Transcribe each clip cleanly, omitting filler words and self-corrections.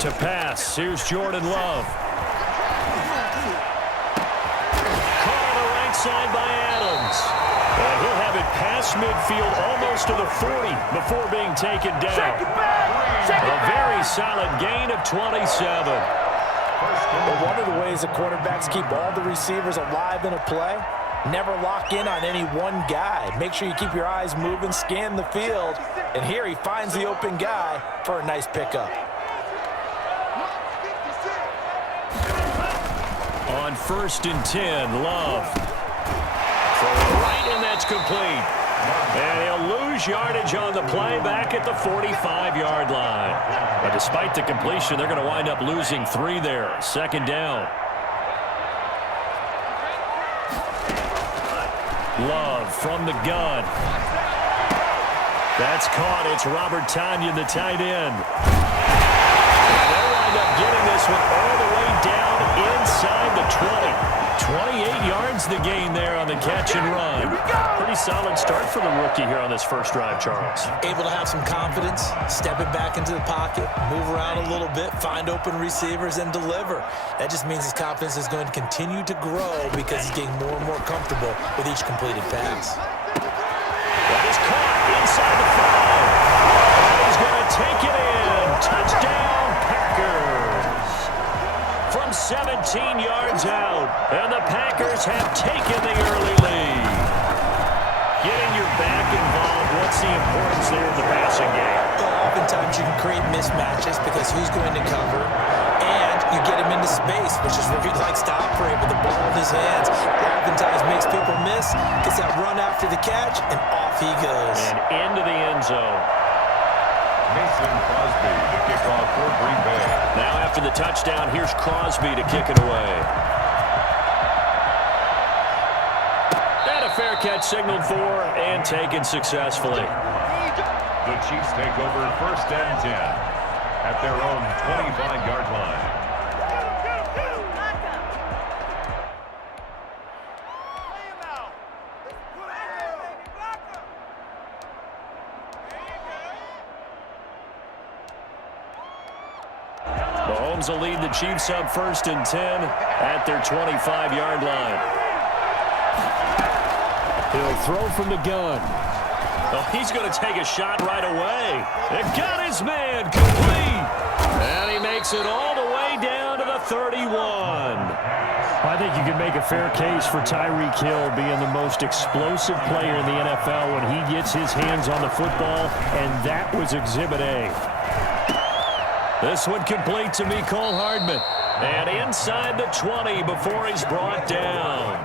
To pass, here's Jordan Love. Caught on the right side by Adams. And he'll have it past midfield almost to the 40 before being taken down. A very solid gain of 27. Well, one of the ways the quarterbacks keep all the receivers alive in a play, never lock in on any one guy. Make sure you keep your eyes moving, scan the field. And here he finds the open guy for a nice pickup. On 1st and 10, Love. For the right, and that's complete. And he'll lose yardage on the play back at the 45-yard line. But despite the completion, they're going to wind up losing 3 there. 2nd down. Love from the gun. That's caught. It's Robert Tonyan, the tight end. And they'll wind up getting this one all the way down inside the 20. 28 yards the gain there on the catch and run. Pretty solid start for the rookie here on this first drive, Charles. Able to have some confidence, stepping back into the pocket, move around a little bit, find open receivers, and deliver. That just means his confidence is going to continue to grow because he's getting more and more comfortable with each completed pass. That is caught inside the 5. And he's going to take it in. Touchdown, Packers. From 17 yards out, and the Packers have taken the early lead. Getting your back involved, what's the importance there of the passing game? Well, oftentimes you can create mismatches because who's going to cover, and you get him into space, which is where he likes to operate with the ball in his hands. Oftentimes makes people miss, gets that run after the catch, and off he goes. And into the end zone. Mason Crosby to kick off for Green Bay. Now after the touchdown, here's Crosby to kick it away. And a fair catch signaled for and taken successfully. The Chiefs take over 1st and 10 at their own 25-yard line. Mahomes will lead the Chiefs up 1st and 10 at their 25-yard line. He'll throw from the gun. Oh, he's going to take a shot right away. It got his man complete. And he makes it all the way down to the 31. I think you can make a fair case for Tyreek Hill being the most explosive player in the NFL when he gets his hands on the football, and that was Exhibit A. This one complete to Mecole Hardman. And inside the 20 before he's brought down.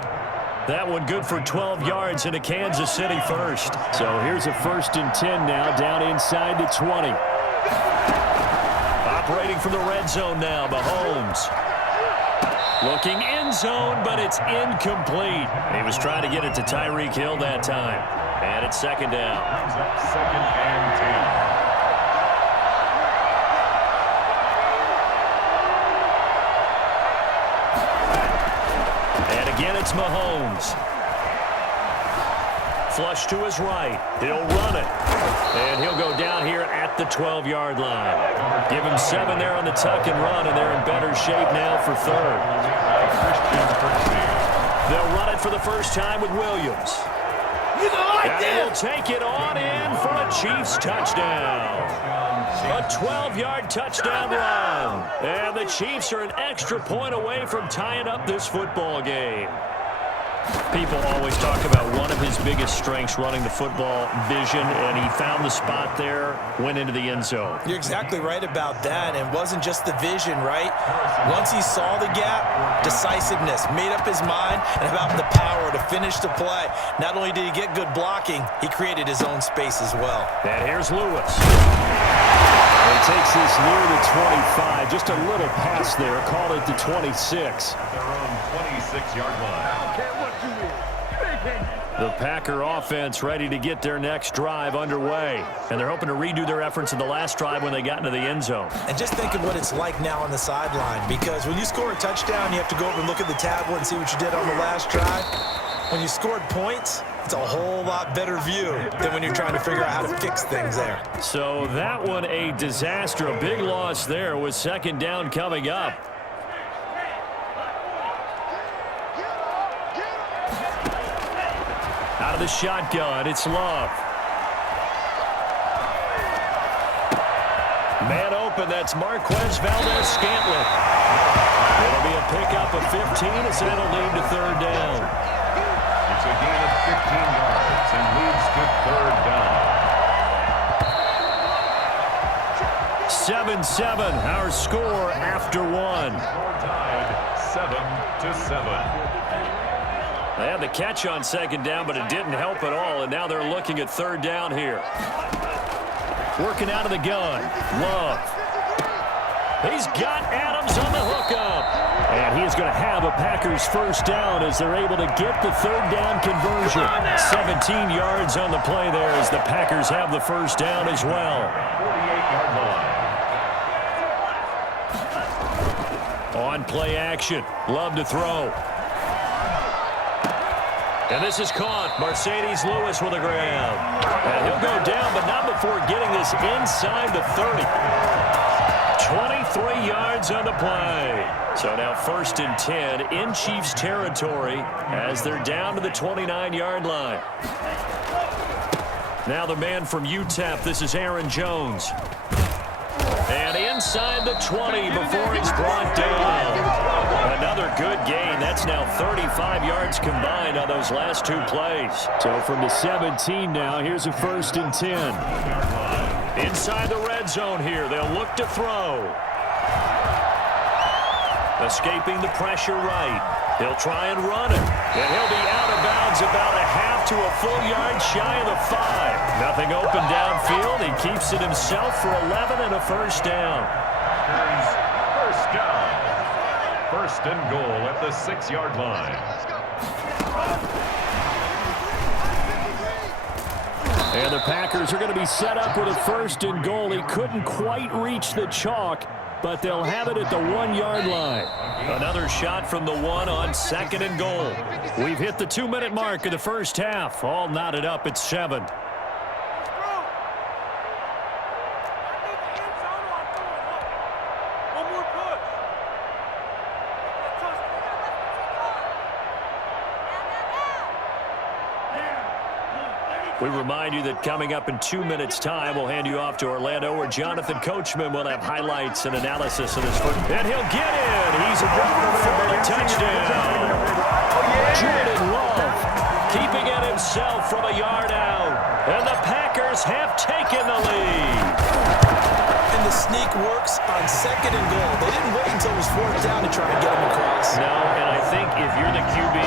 That one good for 12 yards into Kansas City first. So here's a 1st and 10 now down inside the 20. Operating from the red zone now, Mahomes. Looking end zone, but it's incomplete. He was trying to get it to Tyreek Hill that time. And it's 2nd down. 2nd and 10. Again, it's Mahomes. Flush to his right. He'll run it. And he'll go down here at the 12-yard line. Give him 7 there on the tuck and run, and they're in better shape now for 3rd. They'll run it for the first time with Williams. And he will take it on in for a Chiefs touchdown. A 12-yard touchdown run. And the Chiefs are an extra point away from tying up this football game. People always talk about one of his biggest strengths running the football, vision, and he found the spot there, went into the end zone. You're exactly right about that. And it wasn't just the vision, right? Once he saw the gap, decisiveness, made up his mind, and about the power to finish the play. Not only did he get good blocking, he created his own space as well. And here's Lewis. He takes this near the 25. Just a little pass there. Call it the 26. Their own 26-yard line. The Packer offense ready to get their next drive underway. And they're hoping to redo their efforts in the last drive when they got into the end zone. And just think of what it's like now on the sideline, because when you score a touchdown, you have to go over and look at the tablet and see what you did on the last drive. When you scored points, It's a whole lot better view than when you're trying to figure out how to fix things there. So that one a disaster. A big loss there with second down coming up. Out of the shotgun, it's Love. Man open, that's Marquez Valdez-Scantling. It'll be a pickup of 15 as that'll lead to third down. It's a gain of 15 yards and leads to third down. 7-7, our score after one. Tied 7-7. They had the catch on second down, but it didn't help at all, and now they're looking at third down here. Working out of the gun, Love. He's got Adams on the hookup. And he is going to have a Packers first down as they're able to get the third down conversion. 17 yards on the play there as the Packers have the first down as well. 48-yard line. On play action, Love to throw. And this is caught. Mercedes Lewis with a grab. And he'll go down, but not before getting this inside the 30. 23 yards on the play. So now 1st and 10 in Chiefs territory as they're down to the 29-yard line. Now the man from UTEP, this is Aaron Jones. And inside the 20 before he's brought down. Another good gain. That's now 35 yards combined on those last two plays. So from the 17 now, here's a 1st and 10. Inside the red zone here, they'll look to throw. Escaping the pressure right. He'll try and run it. And he'll be out of bounds about a half to a full yard shy of the 5. Nothing open downfield. He keeps it himself for 11 and a first down. First down. 1st and goal at the 6-yard line. And the Packers are going to be set up with a 1st and goal. He couldn't quite reach the chalk, but they'll have it at the 1-yard line. Another shot from the 1 on 2nd and goal. We've hit the 2-minute mark of the first half. All knotted up at 7. We remind you that coming up in 2 minutes' time, we'll hand you off to Orlando, where Jonathan Coachman will have highlights and analysis of this first. And he'll get in. He's running for a touchdown. Jordan Love keeping it himself from a yard out. And the Packers have taken the lead. And the sneak works on 2nd and goal. They didn't wait until it was 4th down to try and get him across. No, and I think if you're the QB,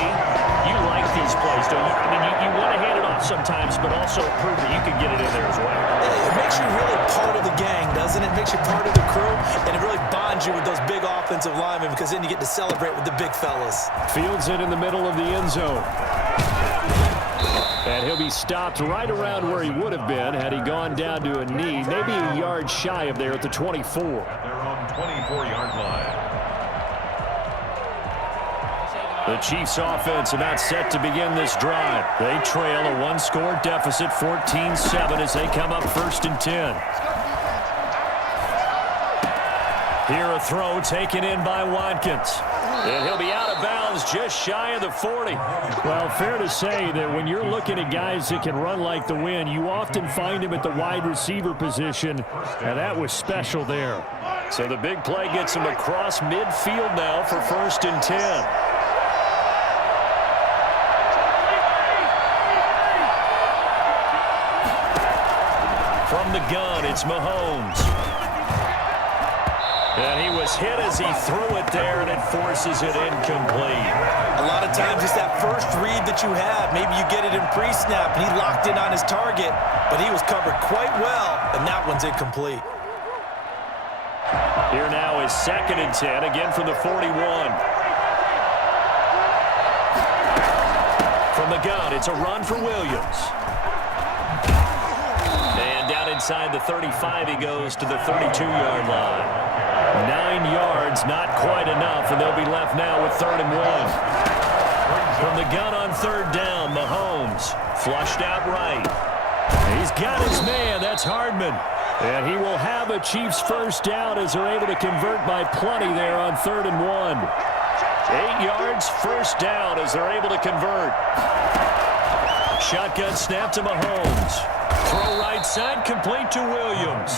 you like these plays, don't you? I mean, you want to hand it off sometimes, but also prove that you can get it in there as well. It makes you really part of the gang, doesn't it? It makes you part of the crew, and it really bonds you with those big offensive linemen because then you get to celebrate with the big fellas. Fields it in the middle of the end zone. And he'll be stopped right around where he would have been had he gone down to a knee, maybe a yard shy of there at the 24. They're on 24-yard line. The Chiefs offense about set to begin this drive. They trail a one-score deficit, 14-7, as they come up 1st and 10. Here a throw taken in by Watkins. And he'll be out of bounds just shy of the 40. Well, fair to say that when you're looking at guys that can run like the wind, you often find him at the wide receiver position, and that was special there. So the big play gets him across midfield now for 1st and 10. From the gun, it's Mahomes. And he was hit as he threw it there, and it forces it incomplete. A lot of times it's that first read that you have. Maybe you get it in pre-snap, and he locked in on his target, but he was covered quite well, and that one's incomplete. Here now is 2nd and 10, again from the 41. From the gun, it's a run for Williams. And down inside the 35, he goes to the 32-yard line. 9 yards, not quite enough, and they'll be left now with 3rd and 1. From the gun on third down, Mahomes flushed out right. He's got his man. That's Hardman. And he will have a Chiefs first down as they're able to convert by plenty there on 3rd and 1. 8 yards, first down as they're able to convert. Shotgun snap to Mahomes. Throw right side, complete to Williams.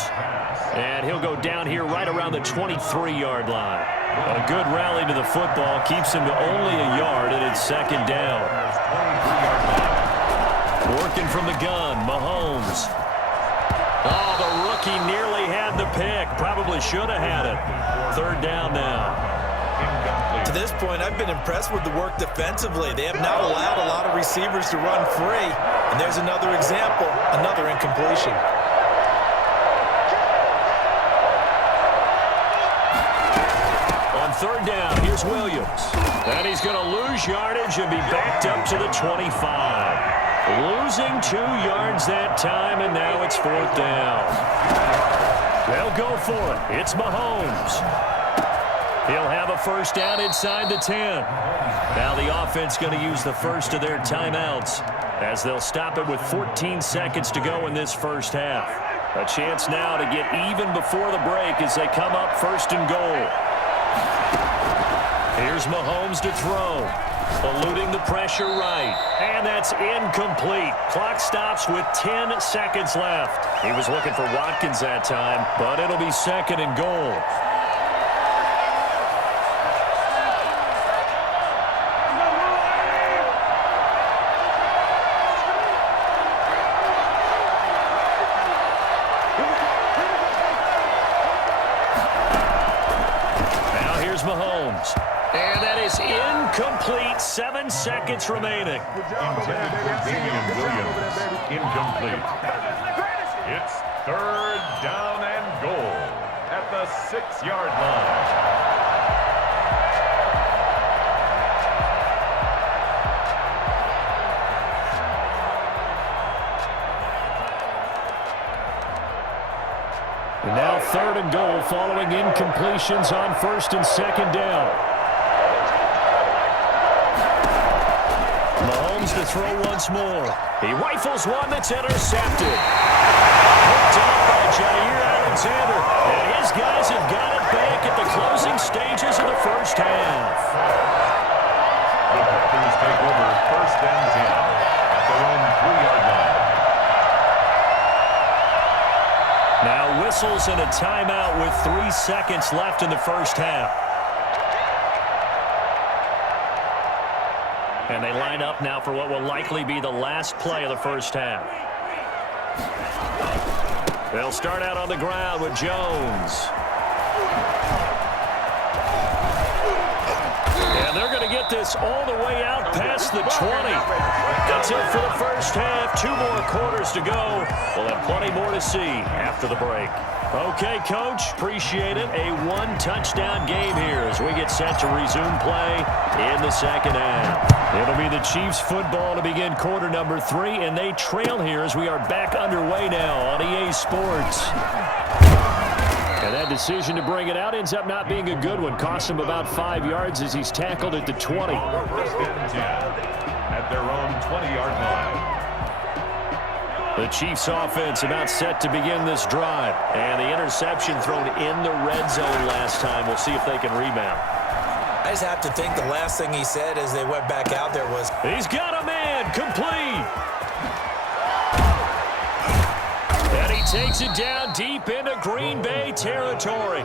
And he'll go down here right around the 23-yard line. A good rally to the football keeps him to only a yard, and it's 2nd down. Working from the gun, Mahomes. Oh, the rookie nearly had the pick. Probably should have had it. 3rd down now. To this point, I've been impressed with the work defensively. They have not allowed a lot of receivers to run free. And there's another example, another incompletion. On 3rd down, here's Williams. And he's going to lose yardage and be backed up to the 25. Losing 2 yards that time, and now it's 4th down. They'll go for it. It's Mahomes. He'll have a first down inside the 10. Now the offense going to use the first of their timeouts as they'll stop it with 14 seconds to go in this first half. A chance now to get even before the break as they come up 1st and goal. Here's Mahomes to throw. Eluding the pressure right. And that's incomplete. Clock stops with 10 seconds left. He was looking for Watkins that time, but it'll be 2nd and goal. Now here's Mahomes. And that is incomplete. 7 seconds remaining. Intended for Damian Williams. Incomplete. It's 3rd down and goal at the 6-yard line. And now 3rd and goal following incompletions on 1st and 2nd down. Mahomes to throw once more. He rifles one that's intercepted. Picked up by Jair Alexander. And his guys have got it back at the closing stages of the first half. The Packers take over 1st and 10 at their own 3-yard line. Now whistles and a timeout with 3 seconds left in the first half. And they line up now for what will likely be the last play of the first half. They'll start out on the ground with Jones. And they're going to get this all the way out past the 20. That's it for the first half. 2 more quarters to go. We'll have plenty more to see after the break. Okay, Coach, appreciate it. A 1-touchdown game here as we get set to resume play in the second half. It'll be the Chiefs football to begin quarter number 3, and they trail here as we are back underway now on EA Sports. And that decision to bring it out ends up not being a good one. Cost him about 5 yards as he's tackled at the 20. 1st and 10 at their own 20-yard line. The Chiefs offense about set to begin this drive. And the interception thrown in the red zone last time. We'll see if they can rebound. I just have to think the last thing he said as they went back out there was, He's got a man, complete. And he takes it down deep into Green Bay territory.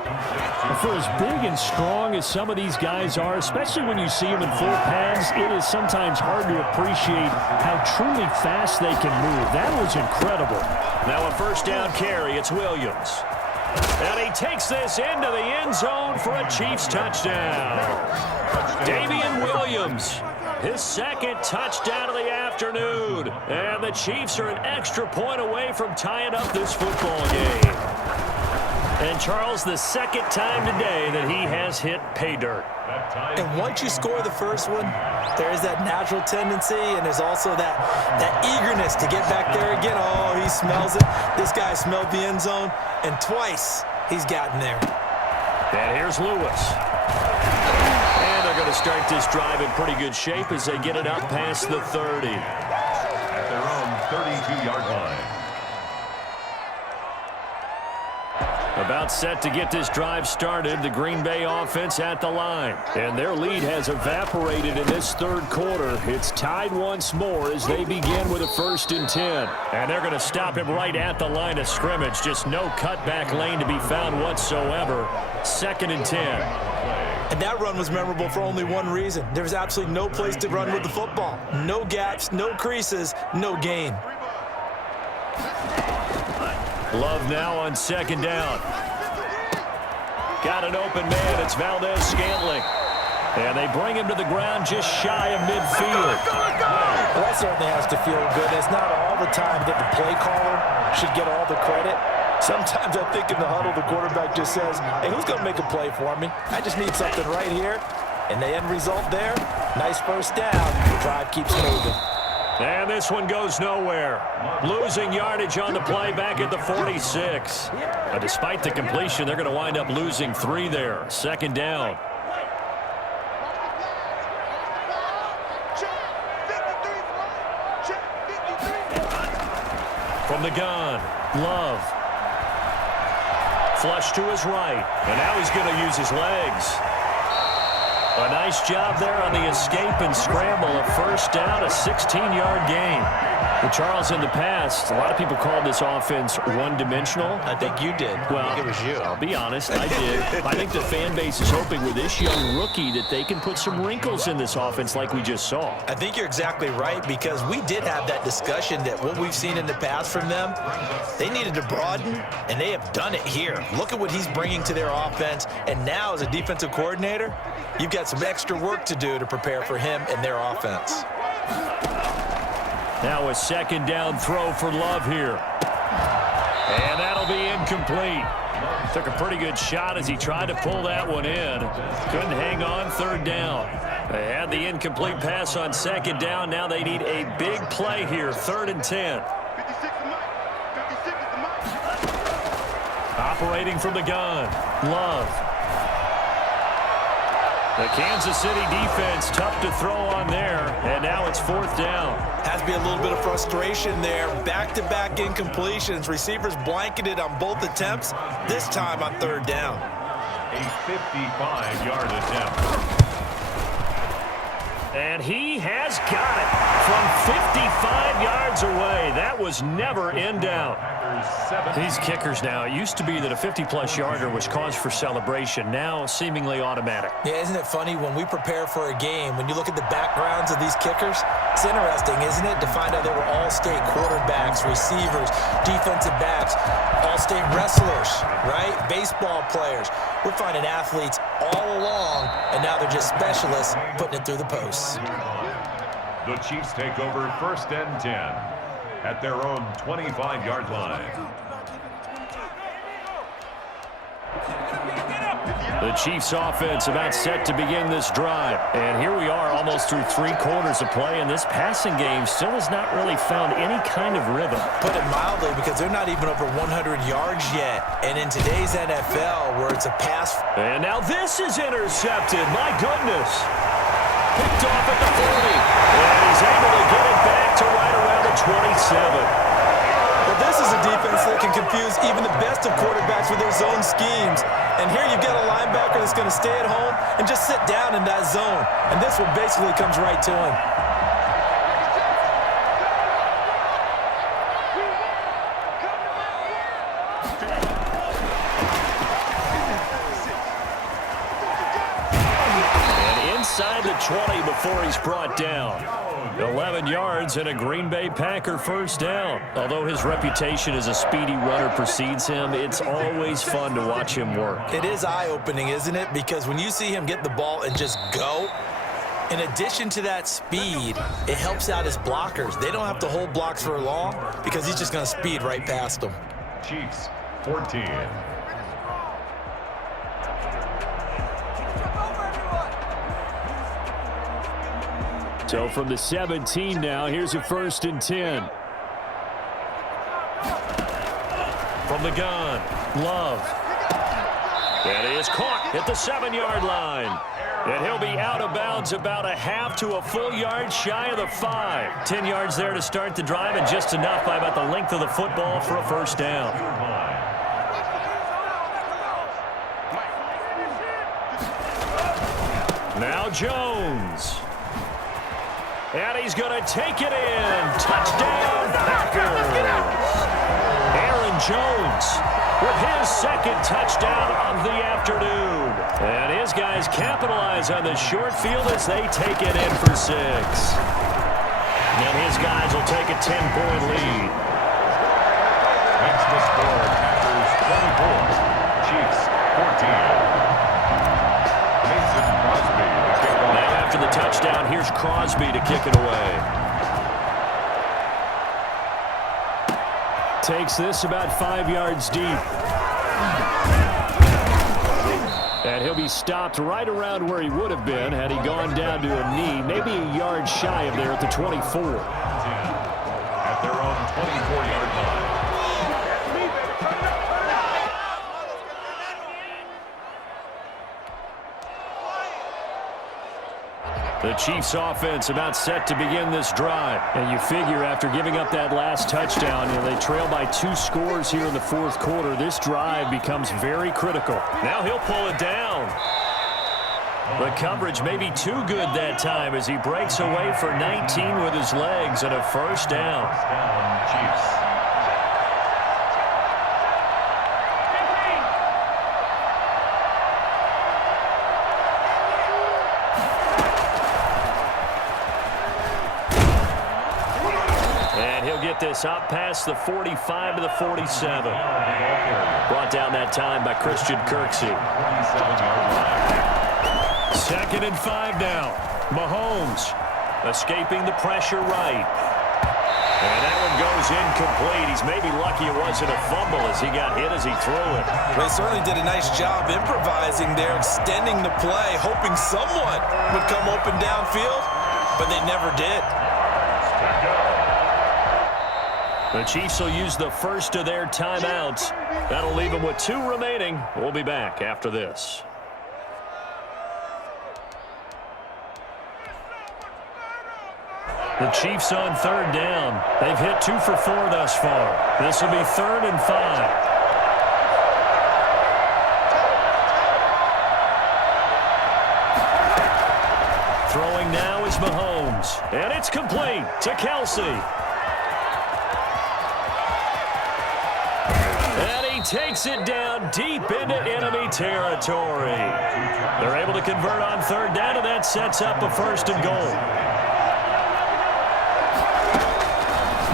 For as big and strong as some of these guys are, especially when you see them in full pads, it is sometimes hard to appreciate how truly fast they can move. That was incredible. Now a first down carry, it's Williams. And he takes this into the end zone for a Chiefs touchdown. Damian Williams, his 2nd touchdown of the afternoon. And the Chiefs are an extra point away from tying up this football game. And Charles, the 2nd time today that he has hit pay dirt. and once you score the first one, there is that natural tendency, and there's also that eagerness to get back there again. Oh, he smells it. This guy smelled the end zone, and twice he's gotten there. And here's Lewis. And they're going to start this drive in pretty good shape as they get it up past the 30. At their own 32-yard line. About set to get this drive started. The Green Bay offense at the line. And their lead has evaporated in this third quarter. It's tied once more as they begin with a 1st and 10. And they're going to stop him right at the line of scrimmage. Just no cutback lane to be found whatsoever. 2nd and 10. And that run was memorable for only one reason. There was absolutely no place to run with the football. No gaps, no creases, no gain. Love now on 2nd down. Got an open man. It's Valdez-Scantling. And they bring him to the ground just shy of midfield. Well, that certainly has to feel good. It's not all the time that the play caller should get all the credit. Sometimes I think in the huddle, the quarterback just says, hey, who's going to make a play for me? I just need something right here. And the end result there, nice 1st down. The drive keeps moving. And this one goes nowhere. Losing yardage on the play back at the 46. Despite the completion, they're going to wind up losing 3 there. 2nd down. From the gun, Love. Flush to his right. And now he's going to use his legs. A nice job there on the escape and scramble. A 1st down, a 16-yard gain. Well, Charles, in the past, a lot of people called this offense one-dimensional. I think you did. Well, I think it was you. I'll be honest, I did. I think the fan base is hoping with this young rookie that they can put some wrinkles in this offense like we just saw. I think you're exactly right, because we did have that discussion that what we've seen in the past from them, they needed to broaden, and they have done it here. Look at what he's bringing to their offense, and now as a defensive coordinator, you've got some extra work to do to prepare for him and their offense. Now a 2nd down throw for Love here. And that'll be incomplete. Took a pretty good shot as he tried to pull that one in. Couldn't hang on 3rd down. They had the incomplete pass on 2nd down. Now they need a big play here. 3rd and 10. Operating from the gun. Love. The Kansas City defense tough to throw on there, and now it's 4th down. Has to be a little bit of frustration there. Back-to-back incompletions. Receivers blanketed on both attempts, this time on 3rd down. A 55-yard attempt. And he has got it from 55 yards away. That was never in doubt. These kickers now, it used to be that a 50-plus yarder was cause for celebration. Now seemingly automatic. Yeah, isn't it funny when we prepare for a game, when you look at the backgrounds of these kickers, it's interesting, isn't it, to find out they were all-state quarterbacks, receivers, defensive backs, all-state wrestlers, right? Baseball players. We're finding athletes all along, and now they're just specialists putting it through the posts. The Chiefs take over 1st and 10 at their own 25-yard line. The Chiefs offense about set to begin this drive. And here we are almost through 3 quarters of play, and this passing game still has not really found any kind of rhythm. Put it mildly, because they're not even over 100 yards yet. And in today's NFL, where it's a pass. And now this is intercepted. My goodness. Picked off at the 40. And he's able to get it back to right around the 27. Well, this is a defense that can confuse even the best of quarterbacks with their zone schemes. And here you've got a linebacker that's going to stay at home and just sit down in that zone. And this one basically comes right to him. And inside the 20 before he's brought down. 11 yards and a Green Bay Packer 1st down. Although his reputation as a speedy runner precedes him, it's always fun to watch him work. It is eye-opening, isn't it? Because when you see him get the ball and just go, in addition to that speed, it helps out his blockers. They don't have to hold blocks for long because he's just going to speed right past them. Chiefs 14. So from the 17 now, here's a 1st and 10. From the gun, Love. That is caught at the 7-yard line. And he'll be out of bounds about a half to a full yard shy of the 5. 10 yards there to start the drive, and just enough by about the length of the football for a first down. Now Jones. And he's going to take it in. Touchdown, Packers. Aaron Jones with his second touchdown of the afternoon. And his guys capitalize on the short field as they take it in for 6. And his guys will take a 10-point lead. Makes the score Packers 24, Chiefs 14. Now after the touchdown, here's Crosby to kick it away. Takes this about 5 yards deep. And he'll be stopped right around where he would have been had he gone down to a knee, maybe a yard shy of there at the 24. At their own 24-yard line. The Chiefs offense about set to begin this drive. And you figure after giving up that last touchdown, they trail by 2 scores here in the fourth quarter. This drive becomes very critical. Now he'll pull it down. The coverage may be too good that time as he breaks away for 19 with his legs and a first down. Chiefs. This up past the 45 to the 47. Brought down that time by Christian Kirksey. 2nd and 5 now. Mahomes escaping the pressure right. And that one goes incomplete. He's maybe lucky it wasn't a fumble as he got hit as he threw it. They certainly did a nice job improvising there, extending the play, hoping someone would come open downfield, but they never did. The Chiefs will use the first of their timeouts. That'll leave them with 2 remaining. We'll be back after this. The Chiefs on 3rd down. They've hit 2 for 4 thus far. This will be 3rd and 5. Throwing now is Mahomes. And it's complete to Kelce. Takes it down deep into enemy territory. They're able to convert on 3rd down, and that sets up a 1st and goal.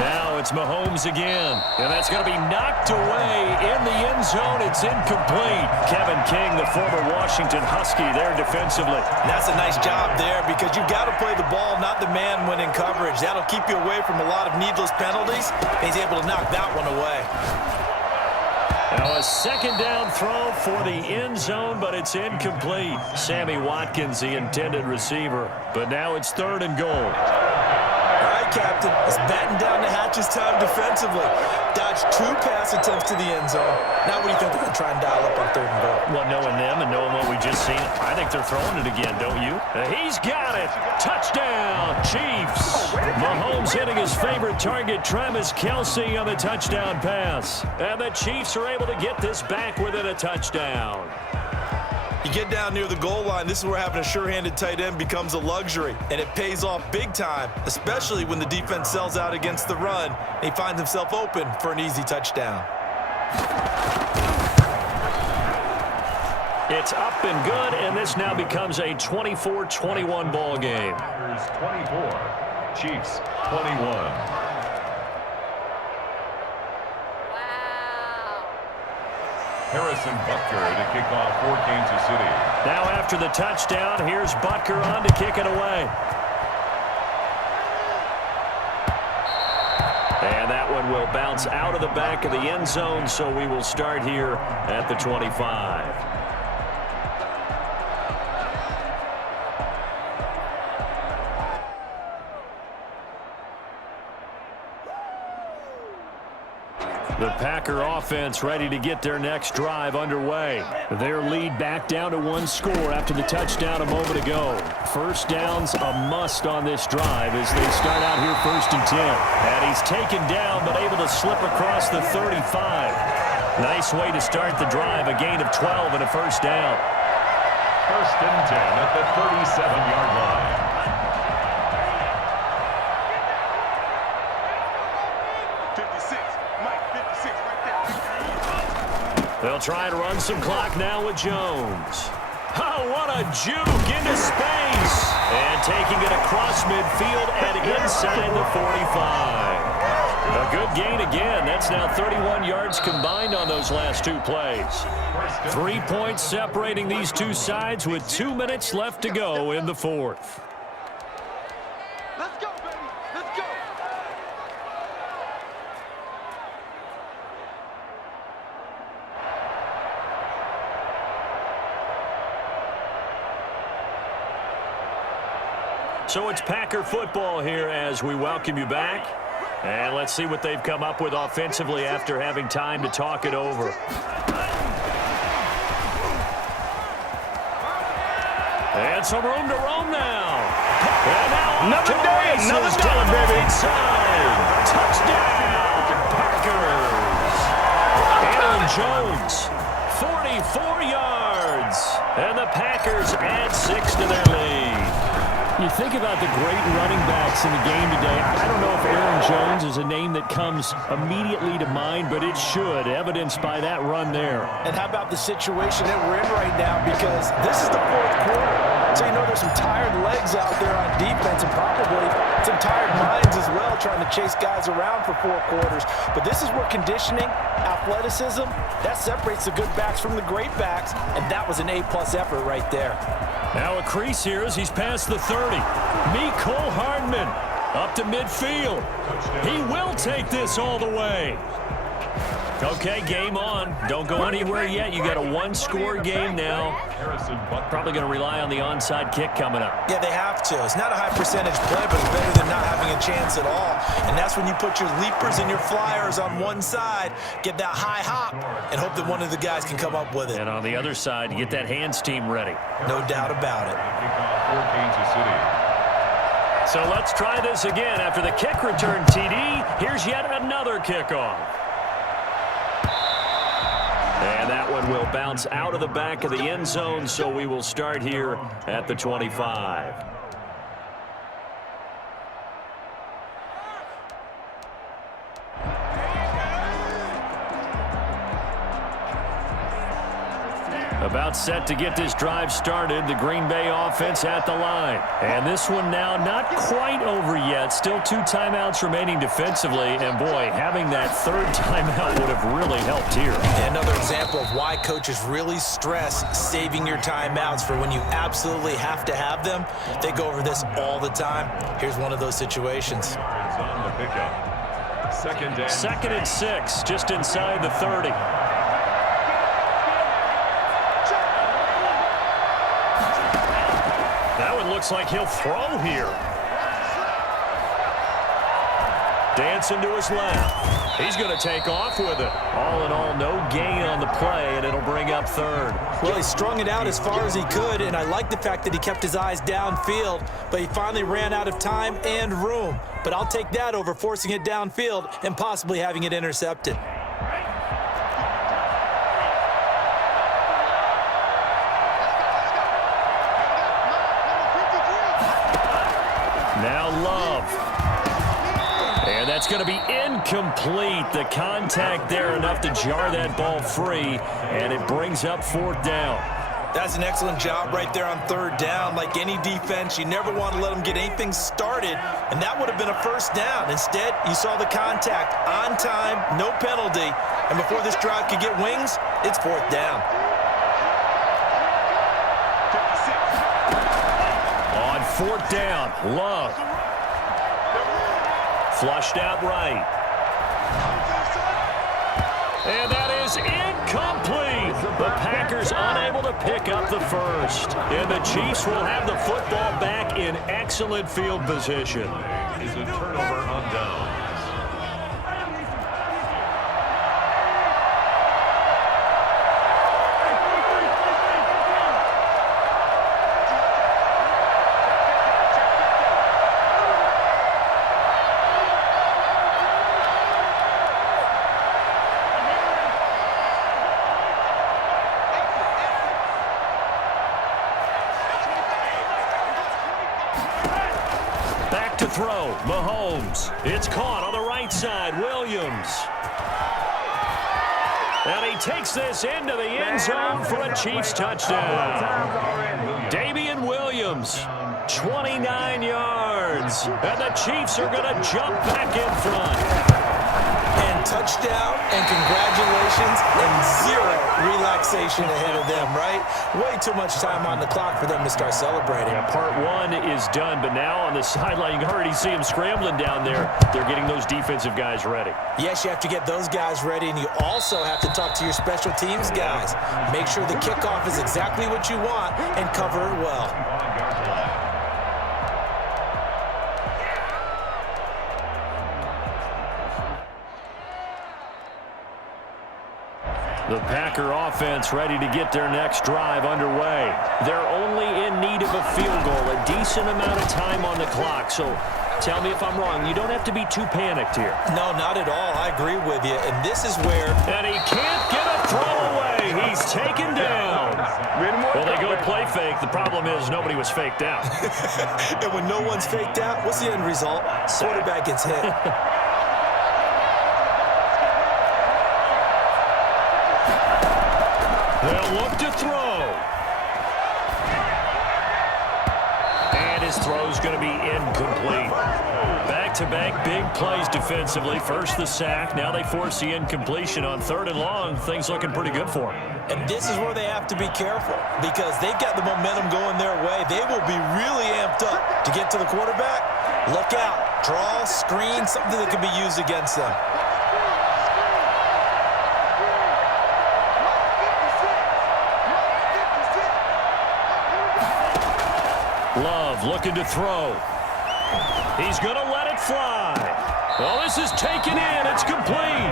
Now it's Mahomes again, and that's going to be knocked away in the end zone. It's incomplete. Kevin King, the former Washington Husky, there defensively. And that's a nice job there because you've got to play the ball, not the man when in coverage. That'll keep you away from a lot of needless penalties. He's able to knock that one away. Now a 2nd down throw for the end zone, but it's incomplete. Sammy Watkins, the intended receiver. But now it's 3rd and goal. All right, Captain. It's batten down the hatches time defensively. Dodged 2 pass attempts to the end zone. Now what do you think they're going to try and dial up on 3rd and goal? Well, knowing them and knowing what we just seen, I think they're throwing it again, don't you? He's got it. Touchdown, Chiefs. Mahomes hitting his favorite target, Travis Kelce, on the touchdown pass. And the Chiefs are able to get this back within a touchdown. You get down near the goal line, this is where having a sure-handed tight end becomes a luxury, and it pays off big time, especially when the defense sells out against the run, and he finds himself open for an easy touchdown. It's up and good, and this now becomes a 24-21 ball game. 24, Chiefs 21. Harrison Butker to kick off for Kansas City. Now after the touchdown, here's Butker on to kick it away. And that one will bounce out of the back of the end zone, so we will start here at the 25. The Packer offense ready to get their next drive underway. Their lead back down to 1 score after the touchdown a moment ago. First down's a must on this drive as they start out here 1st and 10. And he's taken down but able to slip across the 35. Nice way to start the drive, a gain of 12 and a first down. 1st and 10 at the 37-yard line. They'll try to run some clock now with Jones. Oh, what a juke into space. And taking it across midfield and inside the 45. A good gain again. That's now 31 yards combined on those last 2 plays. 3 points separating these two sides with 2 minutes left to go in the 4th. Let's go, baby. Let's go. So it's Packer football here as we welcome you back. And let's see what they've come up with offensively after having time to talk it over. And some room to roam now. And now another day, another dollar, baby. Inside. Touchdown, Packers. Aaron Jones, 44 yards. And the Packers add 6 to their lead. You think about the great running backs in the game today. I don't know if Aaron Jones is a name that comes immediately to mind, but it should, evidenced by that run there. And how about the situation that we're in right now? Because this is the 4th quarter. So you know there's some tired legs out there on defense and probably some tired minds as well trying to chase guys around for 4 quarters. But this is where conditioning, athleticism, that separates the good backs from the great backs. And that was an A-plus effort right there. Now a crease here as he's past the 30. Mecole Hardman up to midfield. He will take this all the way. Okay, game on. Don't go anywhere yet. You got a 1-score game now. Probably going to rely on the onside kick coming up. Yeah, they have to. It's not a high percentage play, but it's better than not having a chance at all. And that's when you put your leapers and your flyers on one side, get that high hop, and hope that one of the guys can come up with it. And on the other side, get that hands team ready. No doubt about it. So let's try this again. After the kick return TD, here's yet another kickoff. And that one will bounce out of the back of the end zone, so we will start here at the 25. About set to get this drive started, the Green Bay offense at the line. And this one now not quite over yet. Still 2 timeouts remaining defensively. And, boy, having that 3rd timeout would have really helped here. Another example of why coaches really stress saving your timeouts for when you absolutely have to have them. They go over this all the time. Here's one of those situations. On the pickup. 2nd and 6, just inside the 30. That one looks like he'll throw here. Dancing to his left. He's going to take off with it. All in all, no gain on the play, and it'll bring up 3rd. Well, he strung it out as far as he could, and I like the fact that he kept his eyes downfield, but he finally ran out of time and room. But I'll take that over forcing it downfield and possibly having it intercepted. Now Love. And that's going to be incomplete. The contact there enough to jar that ball free, and it brings up 4th down. That's an excellent job right there on 3rd down. Like any defense, you never want to let them get anything started, and that would have been a 1st down. Instead, you saw the contact on time, no penalty, and before this drive could get wings, it's 4th down. On 4th down, Love. Flushed out right. And that is incomplete. The Packers unable to pick up the 1st. And the Chiefs will have the football back in excellent field position. Is a turnover on downs. throw. Mahomes. It's caught on the right side. Williams. And he takes this into the end zone for a Chiefs touchdown. Damian Williams, 29 yards. And the Chiefs are going to jump back in front. And touchdown and congratulations and zero relaxation ahead of them, right? Way too much time on the clock for them to start celebrating. Yeah, part one is done, but now on the sideline, you already see him scrambling down there. They're getting those defensive guys ready. Yes, you have to get those guys ready, and you also have to talk to your special teams guys. Make sure the kickoff is exactly what you want and cover it well. The Packer offense ready to get their next drive underway. They're only in need of a field goal, a decent amount of time on the clock. So tell me if I'm wrong. You don't have to be too panicked here. No, not at all. I agree with you. And this is where... And he can't get a throw away. He's taken down. Well, they go play fake. The problem is nobody was faked out. And when no one's faked out, what's the end result? Quarterback gets hit. They'll look to throw. And his throw's going to be incomplete. Back-to-back big plays defensively. First the sack. Now they force the incompletion on 3rd and long. Things looking pretty good for them. And this is where they have to be careful because they've got the momentum going their way. They will be really amped up to get to the quarterback. Look out. Draw, screen, something that can be used against them. Love looking to throw. He's going to let it fly. Well, this is taken in. It's complete.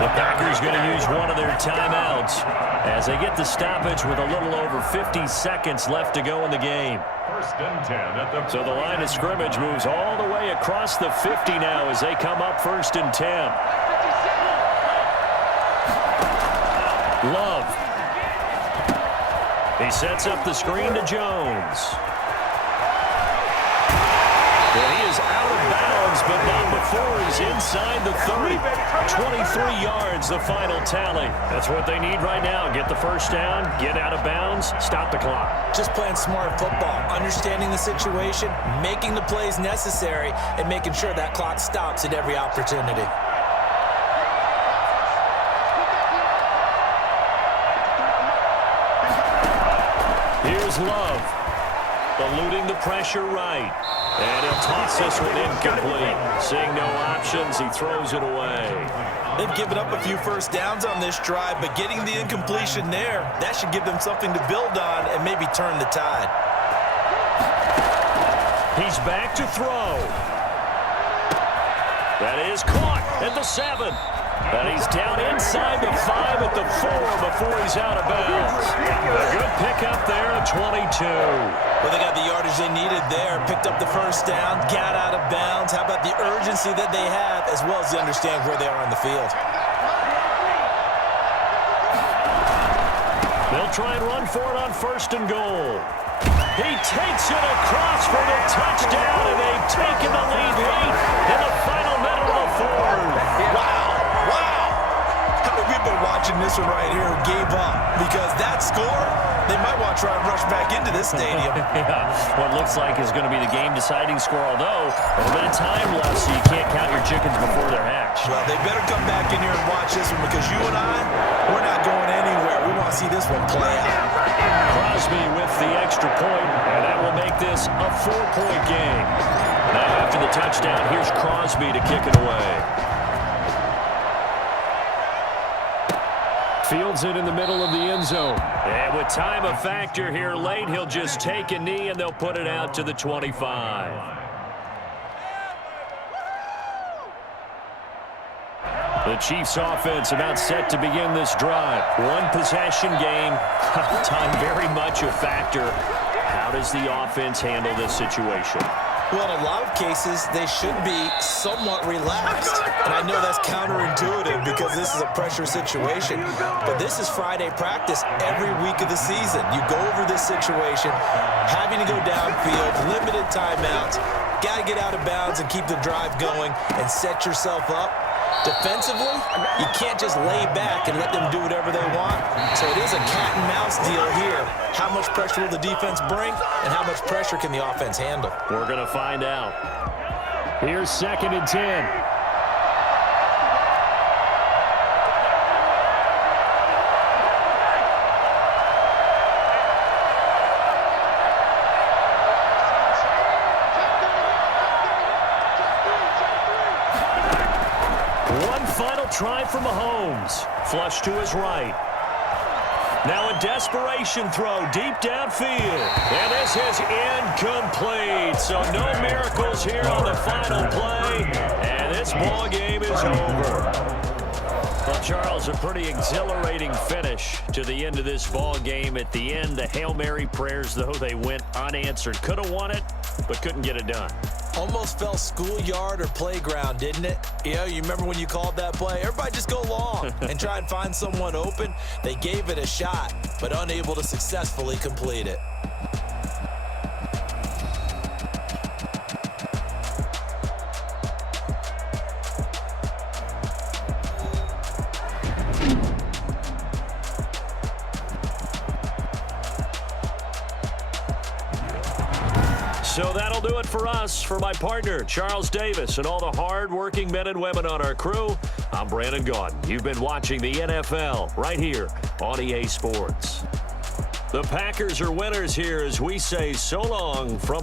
The Packers going to use one of their timeouts as they get the stoppage with a little over 50 seconds left to go in the game. 1st and 10 at the... So the line of scrimmage moves all the way across the 50 now as they come up 1st and 10. Love. He sets up the screen to Jones. Well, he is out of bounds, but not before he's inside the 30. 23 yards, the final tally. That's what they need right now. Get the first down, get out of bounds, stop the clock. Just playing smart football, understanding the situation, making the plays necessary, and making sure that clock stops at every opportunity. Here's Love, eluding the pressure right. And he'll toss this one incomplete. Seeing no options, he throws it away. They've given up a few first downs on this drive, but getting the incompletion there, that should give them something to build on and maybe turn the tide. He's back to throw. That is caught at the 7. And he's down inside the 5 at the 4 before he's out of bounds. A good pickup there at 22. Well, they got the yardage they needed there, picked up the first down, got out of bounds. How about the urgency that they have, as well as they understand where they are on the field? They'll try and run for it on 1st and goal. He takes it across for the touchdown, and they've taken the lead late in the final minute of the 4th. People watching this one right here gave up because that score, they might want to try and rush back into this stadium. Yeah, what looks like is going to be the game-deciding score, although a little bit of time left, so you can't count your chickens before they're hatched. Well, they better come back in here and watch this one because you and I, we're not going anywhere. We want to see this one play out. Crosby with the extra point, and that will make this a 4-point game. Now after the touchdown, here's Crosby to kick it away. Fields it in the middle of the end zone. And with time a factor here late, he'll just take a knee and they'll put it out to the 25. The Chiefs offense about set to begin this drive. One possession game. Time very much a factor. How does the offense handle this situation? Well, in a lot of cases, they should be somewhat relaxed. And I know that's counterintuitive because this is a pressure situation. But this is Friday practice every week of the season. You go over this situation, having to go downfield, limited timeouts. got to get out of bounds and keep the drive going and set yourself up. Defensively, you can't just lay back and let them do whatever they want. So it is a cat and mouse deal here. How much pressure will the defense bring, and how much pressure can the offense handle? We're going to find out. Here's 2nd and 10. Final try for Mahomes. Flush to his right. Now a desperation throw deep downfield. And this is incomplete. So no miracles here on the final play. And this ball game is over. Well, Charles, a pretty exhilarating finish to the end of this ball game. At the end, the Hail Mary prayers, though, they went unanswered. Could have won it, but couldn't get it done. Almost felt schoolyard or playground, didn't it? You remember when you called that play? Everybody just go long and try and find someone open. They gave it a shot, but unable to successfully complete it. So that'll do it for us. For my partner, Charles Davis, and all the hard-working men and women on our crew, I'm Brandon Gaudin. You've been watching the NFL right here on EA Sports. The Packers are winners here as we say so long from